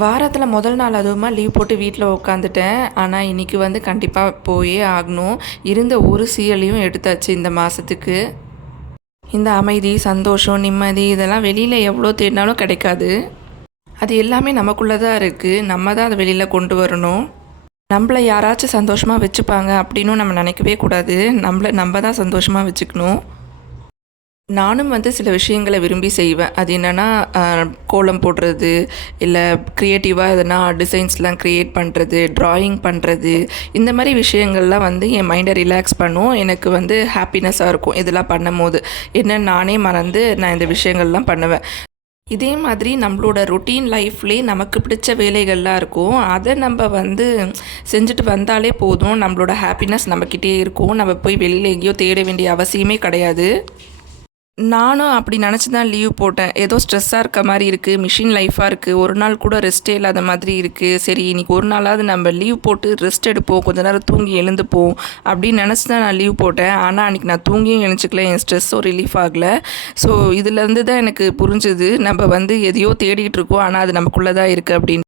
வாரத்தில் முதல் நாள் அதுவுமா லீவ் போட்டு வீட்டில் உட்காந்துட்டேன். ஆனால் இன்றைக்கி வந்து கண்டிப்பாக போயே ஆகணும். இருந்த ஒரு சீரியலையும் எடுத்தாச்சு இந்த மாதத்துக்கு. இந்த அமைதி, சந்தோஷம், நிம்மதி இதெல்லாம் வெளியில் எவ்வளோ தேடினாலும் கிடைக்காது. அது எல்லாமே நமக்குள்ளே தான் இருக்குது. நம்ம தான் அதை வெளியில் கொண்டு வரணும். நம்மளை யாராச்சும் சந்தோஷமாக வச்சுப்பாங்க அப்படின்னு நம்ம நினைக்கவே கூடாது. நம்ம தான் சந்தோஷமாக வச்சுக்கணும். நானும் வந்து சில விஷயங்களை விரும்பி செய்வேன். அது என்னென்னா கோலம் போடுறது, இல்லை க்ரியேட்டிவாக எதனா டிசைன்ஸ்லாம் க்ரியேட் பண்ணுறது, ட்ராயிங் பண்ணுறது, இந்த மாதிரி விஷயங்கள்லாம் வந்து என் மைண்டை ரிலாக்ஸ் பண்ணும். எனக்கு வந்து ஹாப்பினஸ்ஸாக இருக்கும் இதெல்லாம் பண்ணும்போது. என்ன நானே மறந்து நான் இந்த விஷயங்கள்லாம் பண்ணுவேன். இதே மாதிரி நம்மளோட ரொட்டீன் லைஃப்லேயே நமக்கு பிடிச்ச வேலைகள்லாம் இருக்கும். அதை நம்ம வந்து செஞ்சுட்டு வந்தாலே போதும். நம்மளோட ஹாப்பினஸ் நம்மக்கிட்டே இருக்கும். நம்ம போய் வெளியில் எங்கேயோ தேட வேண்டிய அவசியமே கிடையாது. நானும் அப்படி நினச்சி தான் லீவ் போட்டேன். ஏதோ ஸ்ட்ரெஸ்ஸாக இருக்க மாதிரி இருக்குது, மிஷின் லைஃபாக இருக்குது, ஒரு நாள் கூட ரெஸ்ட்டே இல்லாத மாதிரி இருக்குது. சரி இன்றைக்கி ஒரு நாளாவது நம்ம லீவ் போட்டு ரெஸ்ட் எடுப்போம், கொஞ்ச நேரம் தூங்கி எழுந்துப்போம் அப்படின்னு நினச்சி தான் நான் லீவ் போட்டேன். ஆனால் அன்றைக்கி நான் தூங்கியும் எழுச்சிக்கல, என் ஸ்ட்ரெஸ்ஸும் ரிலீஃப் ஆகலை. ஸோ இதுலேருந்து தான் எனக்கு புரிஞ்சுது, நம்ம வந்து எதையோ தேடிகிட்டு இருக்கோம், ஆனால் அது நமக்குள்ளே தான் இருக்குது அப்படின்னு.